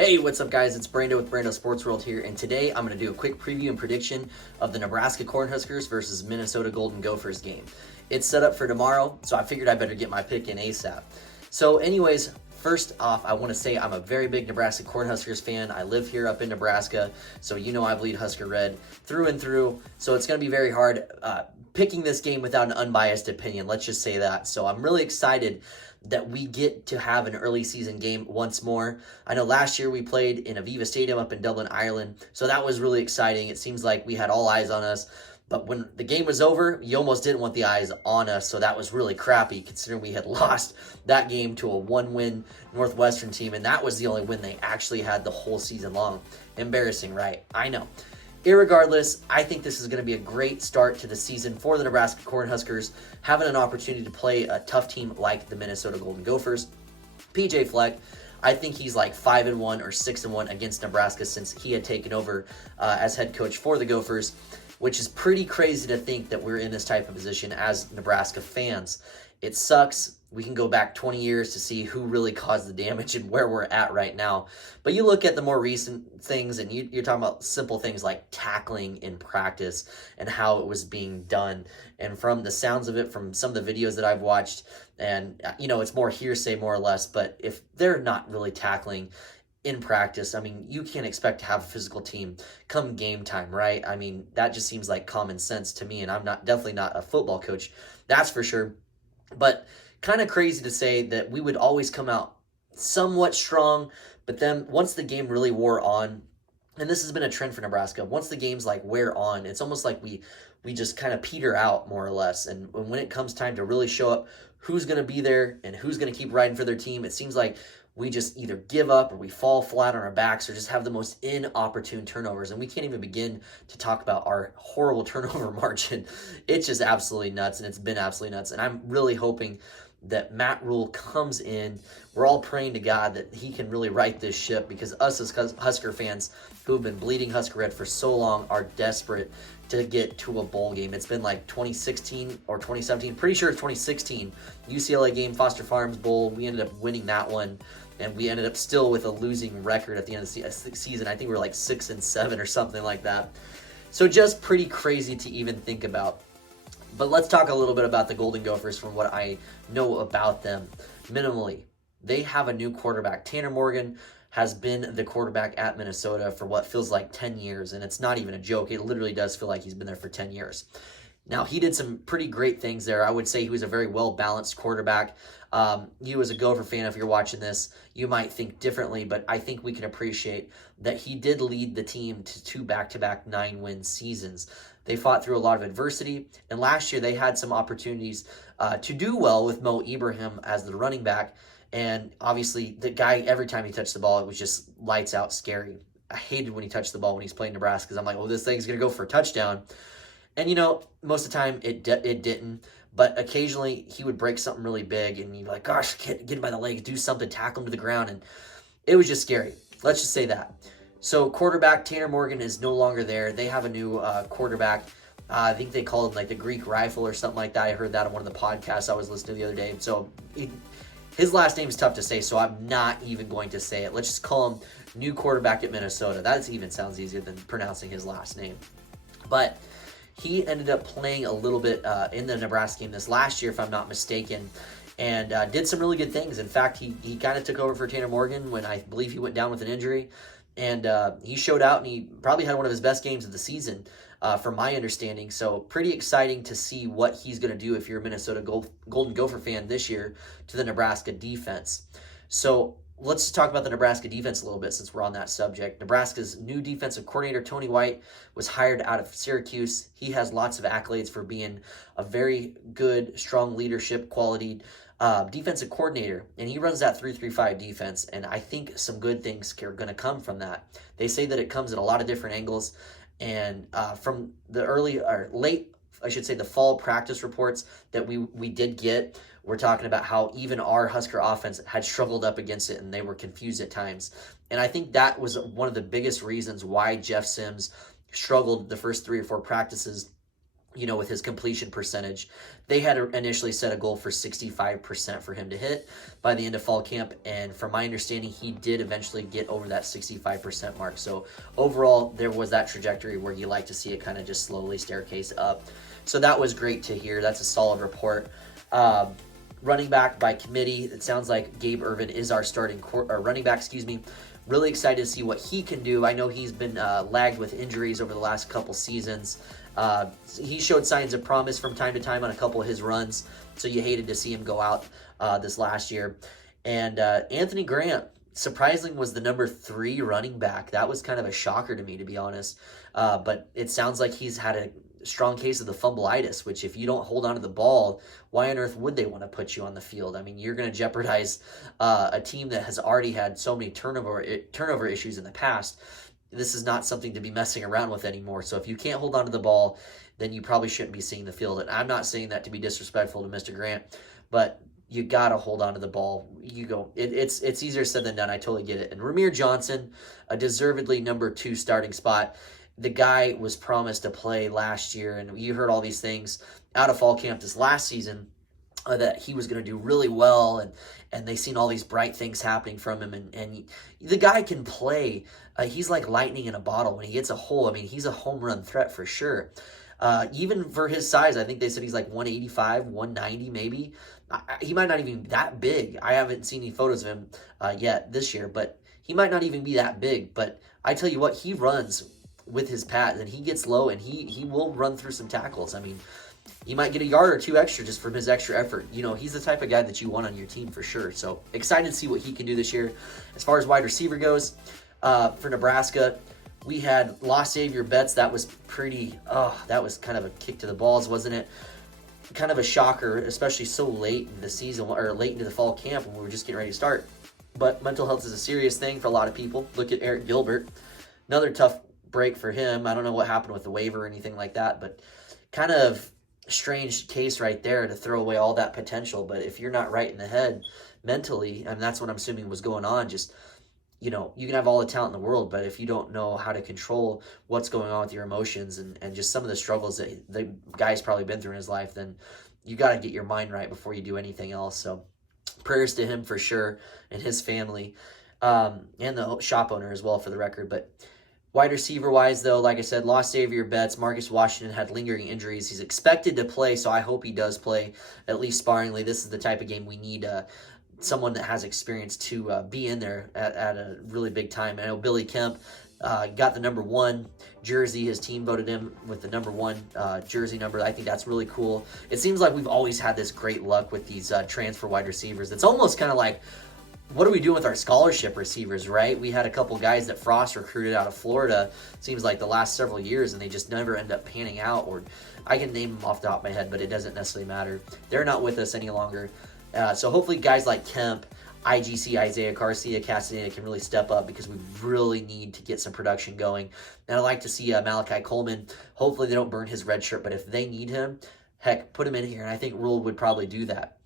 Hey, what's up guys? It's Brando with Brando Sports World here, and today I'm going to do a quick preview and prediction of the Nebraska Cornhuskers versus Minnesota Golden Gophers game. It's set up for tomorrow, so I figured I better get my pick in ASAP. So anyways, first off, I want to say I'm a very big Nebraska Cornhuskers fan. I live here up in Nebraska, so you know I bleed Husker red through and through, so it's going to be very hard picking this game without an unbiased opinion, let's just say that. So I'm really excited that we get to have an early season game once more. I know last year we played in Aviva Stadium up in Dublin, Ireland, so that was really exciting. It seems like we had all eyes on us, but when the game was over, you almost didn't want the eyes on us, so that was really crappy considering we had lost that game to a one-win Northwestern team, and that was the only win they actually had the whole season long. Embarrassing, right? I know. Irregardless, I think this is going to be a great start to the season for the Nebraska Cornhuskers, having an opportunity to play a tough team like the Minnesota Golden Gophers. PJ Fleck, I think he's like 5-1 or 6-1 against Nebraska since he had taken over as head coach for the Gophers, which is pretty crazy to think that we're in this type of position as Nebraska fans. It sucks. We can go back 20 years to see who really caused the damage and where we're at right now. But you look at the more recent things, and you're talking about simple things like tackling in practice and how it was being done. And from the sounds of it, from some of the videos that I've watched, and it's more hearsay more or less, but if they're not really tackling in practice, I mean, you can't expect to have a physical team come game time, right? I mean, that just seems like common sense to me, and I'm definitely not a football coach, that's for sure. But kind of crazy to say that we would always come out somewhat strong, but then once the game really wore on, and this has been a trend for Nebraska, once the games like wear on, it's almost like we just kind of peter out more or less. And when it comes time to really show up who's going to be there and who's going to keep riding for their team, it seems like we just either give up or we fall flat on our backs or just have the most inopportune turnovers. And we can't even begin to talk about our horrible turnover margin. It's just absolutely nuts, and it's been absolutely nuts. And I'm really hoping that Matt Rule comes in. We're all praying to God that he can really right this ship, because us as Husker fans who have been bleeding Husker red for so long are desperate to get to a bowl game. It's been like 2016 or 2017, pretty sure it's 2016, UCLA game, Foster Farms Bowl. We ended up winning that one, and we ended up still with a losing record at the end of the season. I think we were like 6-7 or something like that. So just pretty crazy to even think about. But let's talk a little bit about the Golden Gophers from what I know about them minimally. They have a new quarterback. Tanner Morgan has been the quarterback at Minnesota for what feels like 10 years, and it's not even a joke. It literally does feel like he's been there for 10 years. Now, he did some pretty great things there. I would say he was a very well-balanced quarterback. You as a Gopher fan, if you're watching this, you might think differently, but I think we can appreciate that he did lead the team to 2 back-to-back 9-win seasons. They fought through a lot of adversity, and last year they had some opportunities to do well with Mo Ibrahim as the running back, and obviously the guy, every time he touched the ball, it was just lights out scary. I hated when he touched the ball when he's playing Nebraska, because I'm like, oh, this thing's going to go for a touchdown. And, most of the time it didn't, but occasionally he would break something really big, and you'd be like, gosh, get him by the legs, do something, tackle him to the ground, and it was just scary. Let's just say that. So quarterback Tanner Morgan is no longer there. They have a new quarterback. I think they call him like the Greek Rifle or something like that. I heard that on one of the podcasts I was listening to the other day. So his last name is tough to say, so I'm not even going to say it. Let's just call him new quarterback at Minnesota. That even sounds easier than pronouncing his last name. But he ended up playing a little bit in the Nebraska game this last year, if I'm not mistaken, and did some really good things. In fact, he kind of took over for Tanner Morgan when I believe he went down with an injury. And he showed out, and he probably had one of his best games of the season, from my understanding. So pretty exciting to see what he's going to do if you're a Minnesota Golden Gopher fan this year to the Nebraska defense. So let's talk about the Nebraska defense a little bit since we're on that subject. Nebraska's new defensive coordinator, Tony White, was hired out of Syracuse. He has lots of accolades for being a very good, strong leadership quality defensive coordinator, and he runs that 3-3-5 defense, and I think some good things are going to come from that. They say that it comes in a lot of different angles, and from the the fall practice reports that we did get, we're talking about how even our Husker offense had struggled up against it, and they were confused at times. And I think that was one of the biggest reasons why Jeff Sims struggled the first 3 or 4 practices with his completion percentage. They had initially set a goal for 65% for him to hit by the end of fall camp, and from my understanding, he did eventually get over that 65% mark. So overall, there was that trajectory where you like to see it kind of just slowly staircase up. So that was great to hear. That's a solid report. Running back by committee, it sounds like Gabe Ervin is our starting running back, Really excited to see what he can do. I know he's been lagged with injuries over the last couple seasons. He showed signs of promise from time to time on a couple of his runs, so you hated to see him go out this last year. And Anthony Grant, surprisingly, was the number 3 running back. That was kind of a shocker to me, to be honest. But it sounds like he's had a strong case of the fumbleitis, which if you don't hold on to the ball, why on earth would they want to put you on the field? I mean, you're going to jeopardize a team that has already had so many turnover issues in the past. This is not something to be messing around with anymore. So if you can't hold on to the ball, then you probably shouldn't be seeing the field. And I'm not saying that to be disrespectful to Mr. Grant, but you got to hold on to the ball. It's easier said than done. I totally get it. And Ramir Johnson, a deservedly number 2 starting spot. The guy was promised to play last year, and you heard all these things out of fall camp this last season that he was going to do really well, and they seen all these bright things happening from him, and the guy can play. He's like lightning in a bottle. When he gets a hole, I mean, he's a home run threat for sure. Even for his size, I think they said he's like 185, 190 maybe. He might not even be that big. I haven't seen any photos of him yet this year, but he might not even be that big. But I tell you what, he runs with his pads, and he gets low, and he will run through some tackles. I mean, he might get a yard or 2 extra just from his extra effort. He's the type of guy that you want on your team for sure. So excited to see what he can do this year. As far as wide receiver goes, for Nebraska, we had Lost Xavier Betts. That was that was kind of a kick to the balls, wasn't it? Kind of a shocker, especially so late in the season, or late into the fall camp when we were just getting ready to start. But mental health is a serious thing for a lot of people. Look at Eric Gilbert. Another tough break for him. I don't know what happened with the waiver or anything like that, but kind of strange case right there to throw away all that potential. But if you're not right in the head mentally, and that's what I'm assuming was going on, just you can have all the talent in the world, but if you don't know how to control what's going on with your emotions and just some of the struggles that the guy's probably been through in his life, then you got to get your mind right before you do anything else. So prayers to him for sure, and his family, and the shop owner as well, for the record. But wide receiver-wise, though, like I said, Lost Xavier Betts. Marcus Washington had lingering injuries. He's expected to play, so I hope he does play, at least sparingly. This is the type of game we need someone that has experience to be in there at a really big time. I know Billy Kemp got the number 1 jersey. His team voted him with the number 1 jersey number. I think that's really cool. It seems like we've always had this great luck with these transfer wide receivers. It's almost kind of like, what do we do with our scholarship receivers, right? We had a couple guys that Frost recruited out of Florida, seems like the last several years, and they just never end up panning out. Or I can name them off the top of my head, but it doesn't necessarily matter. They're not with us any longer. So hopefully guys like Kemp, IGC, Isaiah Garcia, Castaneda can really step up, because we really need to get some production going. And I'd like to see Malachi Coleman. Hopefully they don't burn his red shirt, but if they need him, heck, put him in here. And I think Rule would probably do that.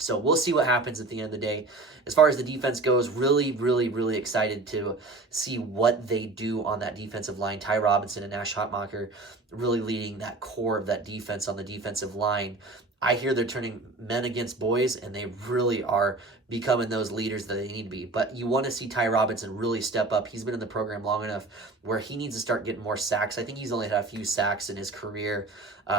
So we'll see what happens at the end of the day. As far as the defense goes, really, really, really excited to see what they do on that defensive line. Ty Robinson and Nash Hotmacher really leading that core of that defense on the defensive line. I hear they're turning men against boys, and they really are becoming those leaders that they need to be. But you want to see Ty Robinson really step up. He's been in the program long enough where he needs to start getting more sacks. I think he's only had a few sacks in his career,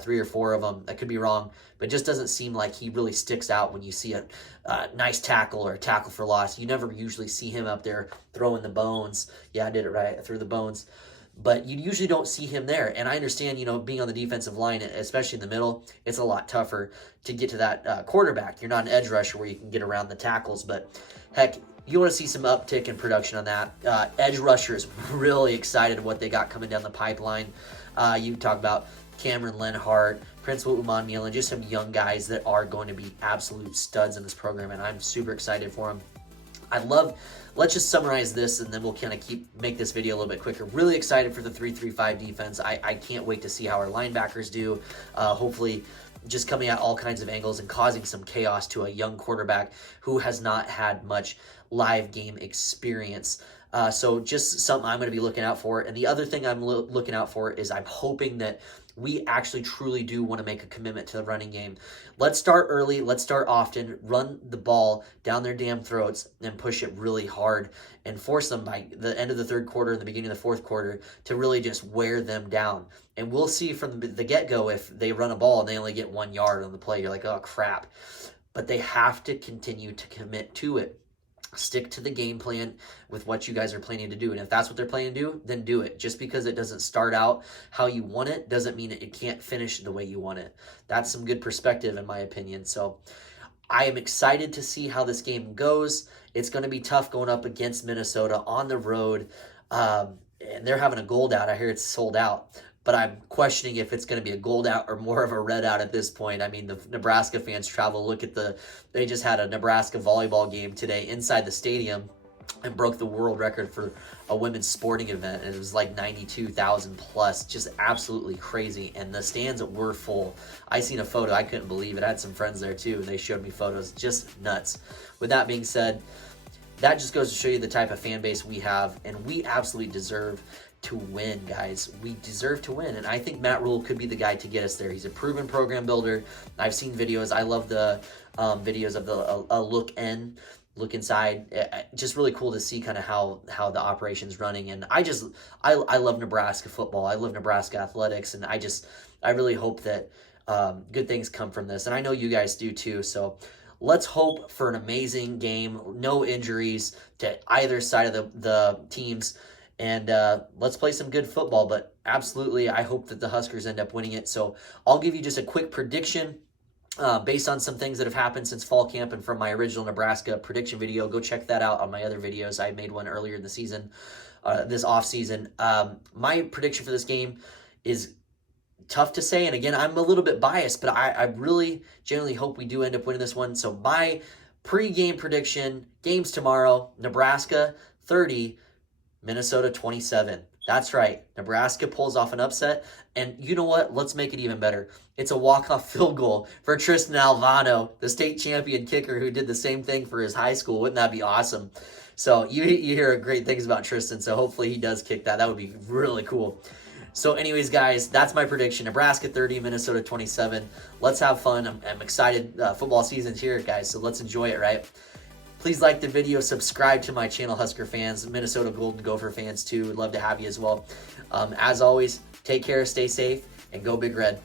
3 or 4 of them. I could be wrong, but it just doesn't seem like he really sticks out when you see a nice tackle or a tackle for loss. You never usually see him up there throwing the bones. Yeah, I did it right. I threw the bones. But you usually don't see him there. And I understand, being on the defensive line, especially in the middle, it's a lot tougher to get to that quarterback. You're not an edge rusher where you can get around the tackles. But, heck, you want to see some uptick in production on that. Edge rushers, really excited what they got coming down the pipeline. You talk about Cameron Lenhart, Prince Wuman Nealon, just some young guys that are going to be absolute studs in this program, and I'm super excited for them. Let's just summarize this, and then we'll kind of make this video a little bit quicker. Really excited for the 3-3-5 defense. I can't wait to see how our linebackers do. Hopefully just coming at all kinds of angles and causing some chaos to a young quarterback who has not had much live game experience. So just something I'm going to be looking out for. And the other thing I'm looking out for is I'm hoping that we actually truly do want to make a commitment to the running game. Let's start early. Let's start often. Run the ball down their damn throats and push it really hard and force them by the end of the third quarter and the beginning of the fourth quarter to really just wear them down. And we'll see from the get-go if they run a ball and they only get 1 yard on the play. You're like, oh, crap. But they have to continue to commit to it. Stick to the game plan with what you guys are planning to do. And if that's what they're planning to do, then do it. Just because it doesn't start out how you want it doesn't mean it can't finish the way you want it. That's some good perspective in my opinion. So I am excited to see how this game goes. It's going to be tough going up against Minnesota on the road. And they're having a gold out. I hear it's sold out. But I'm questioning if it's going to be a gold out or more of a red out at this point. I mean, the Nebraska fans travel. Look at they just had a Nebraska volleyball game today inside the stadium and broke the world record for a women's sporting event. And it was like 92,000 plus, just absolutely crazy. And the stands were full. I seen a photo. I couldn't believe it. I had some friends there too. They showed me photos. Just nuts. With that being said, that just goes to show you the type of fan base we have. And we absolutely deserve to win, guys. We deserve to win, and I think Matt Rule could be the guy to get us there. He's a proven program builder. I've seen videos. I love the videos of the look inside. Just really cool to see kind of how the operation's running. And I love Nebraska football. I love Nebraska athletics, and I really hope that good things come from this. And I know you guys do too. So let's hope for an amazing game. No injuries to either side of the teams. And let's play some good football. But absolutely, I hope that the Huskers end up winning it. So I'll give you just a quick prediction based on some things that have happened since fall camp and from my original Nebraska prediction video. Go check that out on my other videos. I made one earlier in the season, this off season. My prediction for this game is tough to say. And again, I'm a little bit biased, but I really genuinely hope we do end up winning this one. So my pre-game prediction, games tomorrow, Nebraska 30, Minnesota 27. That's right. Nebraska pulls off an upset. And you know what? Let's make it even better. It's a walk-off field goal for Tristan Alvano, the state champion kicker who did the same thing for his high school. Wouldn't that be awesome? So you hear great things about Tristan, so hopefully he does kick that. That would be really cool. So anyways, guys, that's my prediction. Nebraska 30, Minnesota 27. Let's have fun. I'm excited. Football season's here, guys, so let's enjoy it, right? Please like the video, subscribe to my channel, Husker fans, Minnesota Golden Gopher fans too. Would love to have you as well. As always, take care, stay safe, and go Big Red.